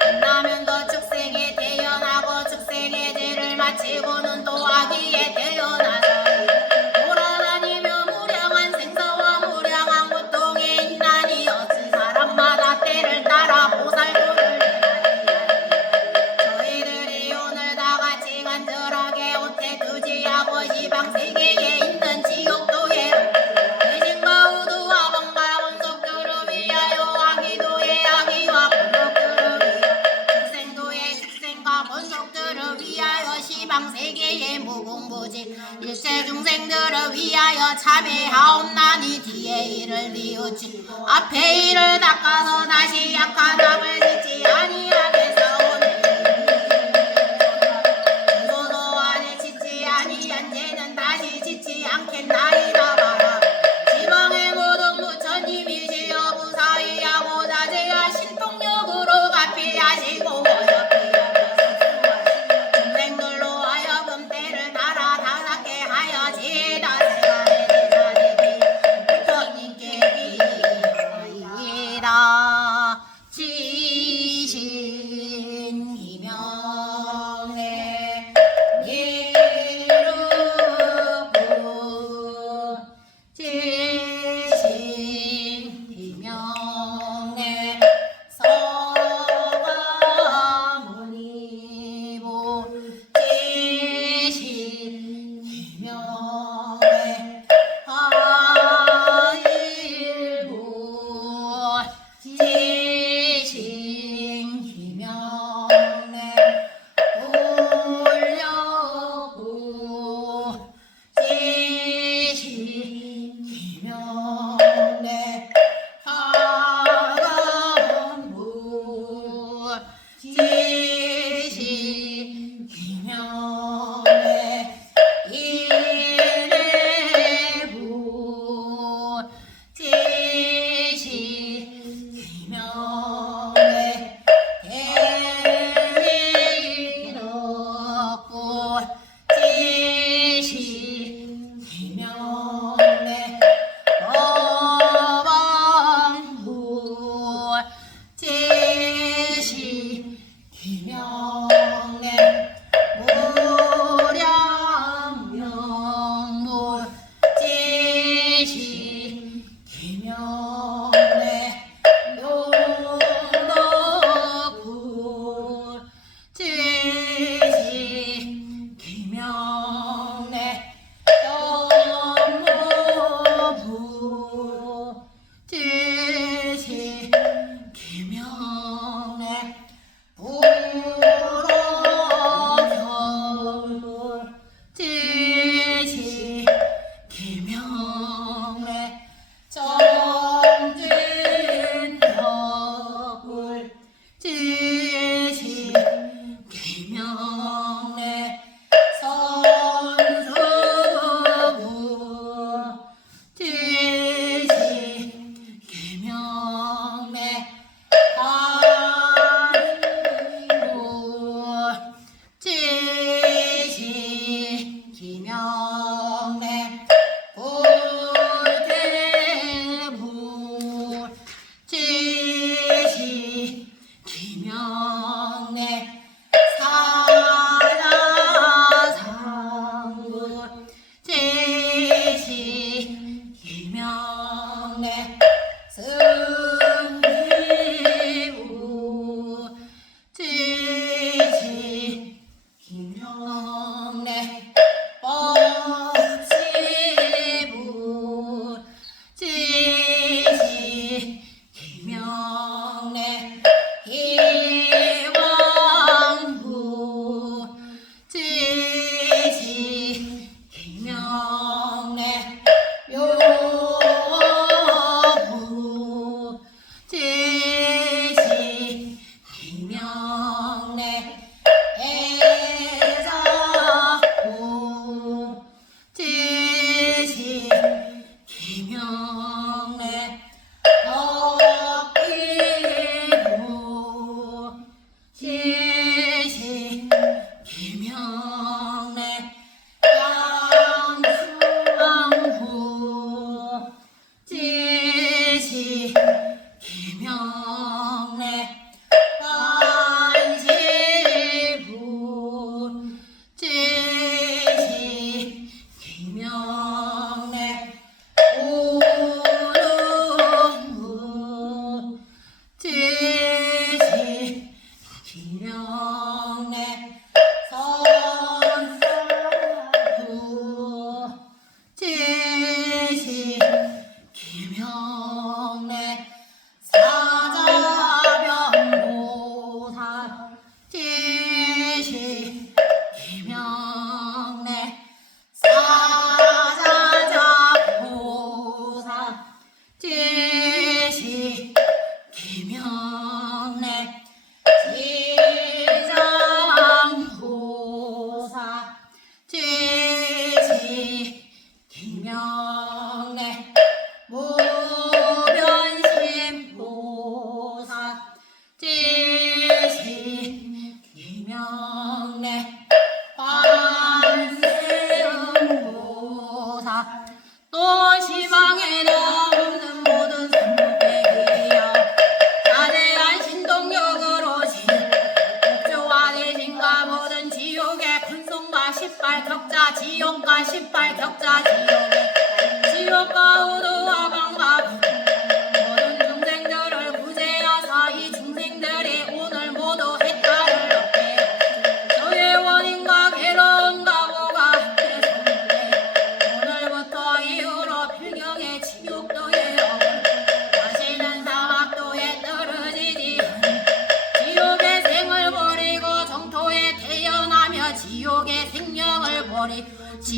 끝나면 또 축생에 태어나고 축생의 죄를 마치고는 또 악의에 태어나서 돌아다니며 무량한 생사와 무량한 고통에 있나니 어찌 사람마다 때를 따라 보살도를 저희들이 오늘 다 같이 간절하게 오태 두지하고 시방 세계에 있는 지옥도에 의심과 우두와 번과 원속들을 위하여 아기도의 아기와 번속들을 위하여 축생도의 축생과 번속들을 위하여 시방 세계의 무궁무진 일체 중생들을 위하여 참회하옵나니 뒤에 일을 뉘우치 앞에 일을 닦아서 다시 약한 악을 짓지 아니하게 싸우네 소도 안에 짓지 아니한 죄는 다시 짓지 않겠나이다 봐라 지방의 모든 부처님이시여 무사히하고 자제하신 통력으로 가피하시고 어여피하며 중생들로 하여금 때를 따라 다삭게 하여 지다 세간의 제자되기 부처님께 희명내 서가모니보 희명내 하일부 희명내 돌려부 희명내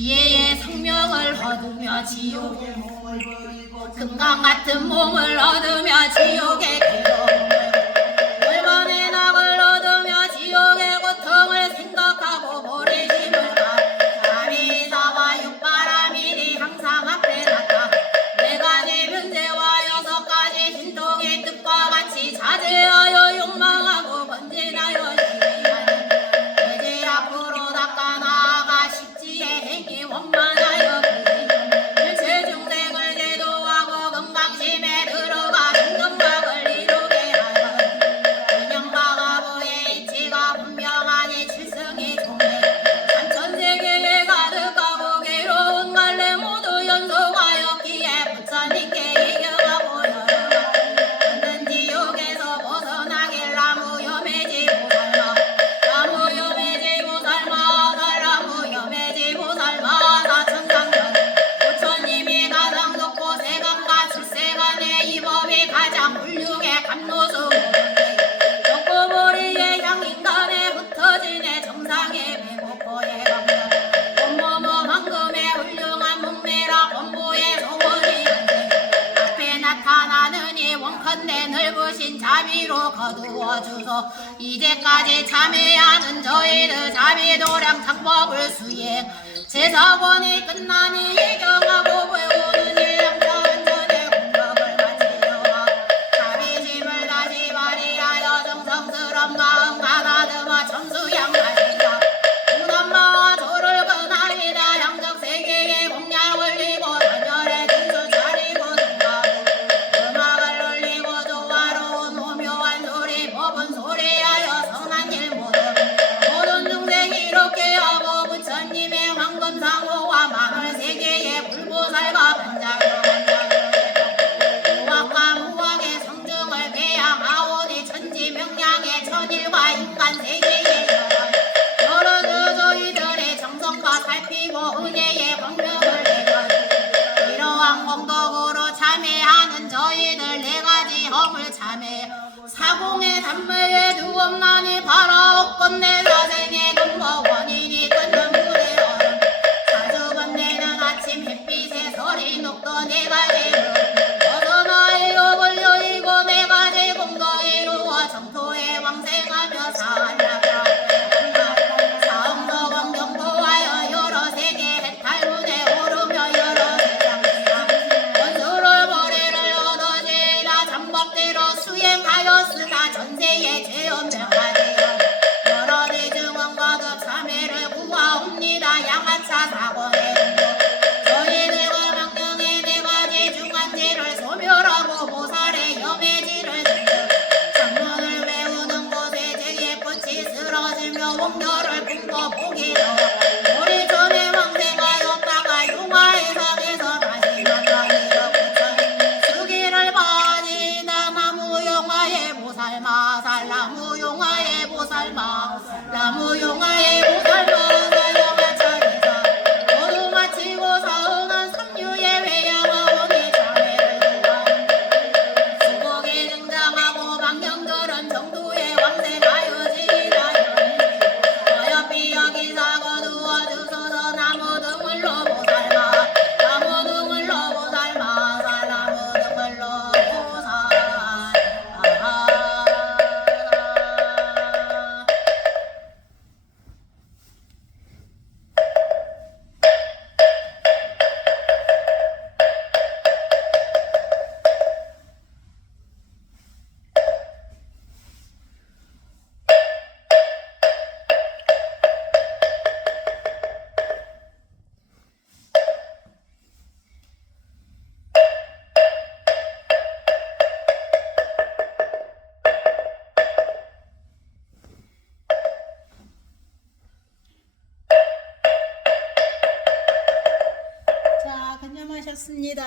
지혜의 성명을 얻으며 지옥 지옥의 몸을 버리고 금강 같은 몸을 얻으며 지옥의 괴로움을 물건의 낙을 얻으며 지옥의 고통을 생각하고 모래심을 가 자리사와 육바라밀이 항상 앞에 나타 네 가지 변제와 여섯 가지 신통의 뜻과 같이 자제하여 욕망하고 번진하여 지혜하는 이제 앞으로 닦아 나아가 십지의 행위 원만하여 일체 중생을 제도하고 건강심에 들어가 정정각을 이루게 하여 인형바가부의 이치가 분명하니 칠성이 종해 삼천세계에 가득하고 괴로운 갈래 모두 연속하였기에 부처님께 이겨가고 여러가 얻는 지옥에서 벗어나길 나무여매지보살마 나무여매지보살마 나무여매지보살마 사천상전 부처님이 가장 높고 세간과 출세간의 이 법이 가장 훌륭해 감노수 좁고 머리에 향인간에 흩어지네 정상에 배고프에 감정 온몸은 황금의 훌륭한 문매라 본보의 소원이 앞에 나타나느니 원컨대 넓으신 자비로 거두어 주소 이제까지 참여하는 저희들 자비도량 창법을 수행 제사원이 끝나니 예경하고 배우는 일량천천의 공덕을 마치려와 자비심을 다시 발휘하여 정성스런 마음 가다듬어 점수양하리라 우남마와 조를 근하리다 양적세계에 공양 올리고 단열에 등수 차리고 등하고 음악을 올리고 조화로운 오묘한 소리 법은 소리하여 선한 일 모든 중생 이렇게 하고 부처님의 황금상호와 만월세계의 불보살과 반작용 무학과 무학의 성중을 배양하오니 천지명량의 천일과 인간세계의 여러 저희들의 정성과 살피고 은혜의 광명을 내가지고 이러한 공덕으로 참회하는 저희들 네 가지 허물 참회 사공의 단매에 두엄나니 바라옵건 내 사생의 근거 원인이 끊는 불의 얼음 사주번내는 아침 햇빛에 설이 녹던 네 가지 벗어나 일욕을 여의고 네 가지 공덕 이루어 정토에 왕생하며 살라가 사음덕은 경도하여 여러 세계 해탈문에 오르며 여러 세상이나 원수를 머리를 얻어지나 잠법대로 수행하였으나 전세의 죄업 명하리라 여러 대중원 거듭 참회를 구하옵니다 양아차 사고의 저희들과 명령의 네 가지 중한죄를 소멸하고 보살의 염해지를 듣고 창문을 외우는 곳에 제의 꽃이 쓰러지며 원결을 품고 보기로 우리 전에 왕생하였다가 용화의 상에서 다시 만나기로 부처님 수기를 바지나 나무 용화의 보살마 살나무 용화의 보살마 나무 용화의 보살마 사용한 차례사 모두 마치고 사응한 삼류의 회양하오니 자매를 구하는 수복에 등장하고 망령들은 정도의 왕생하여지기다 어여삐 여기서 거두어 주소서 나무 등을로 보살마 나무 등을로 보살마 살나무 등을로 보살 자, 건념하셨습니다.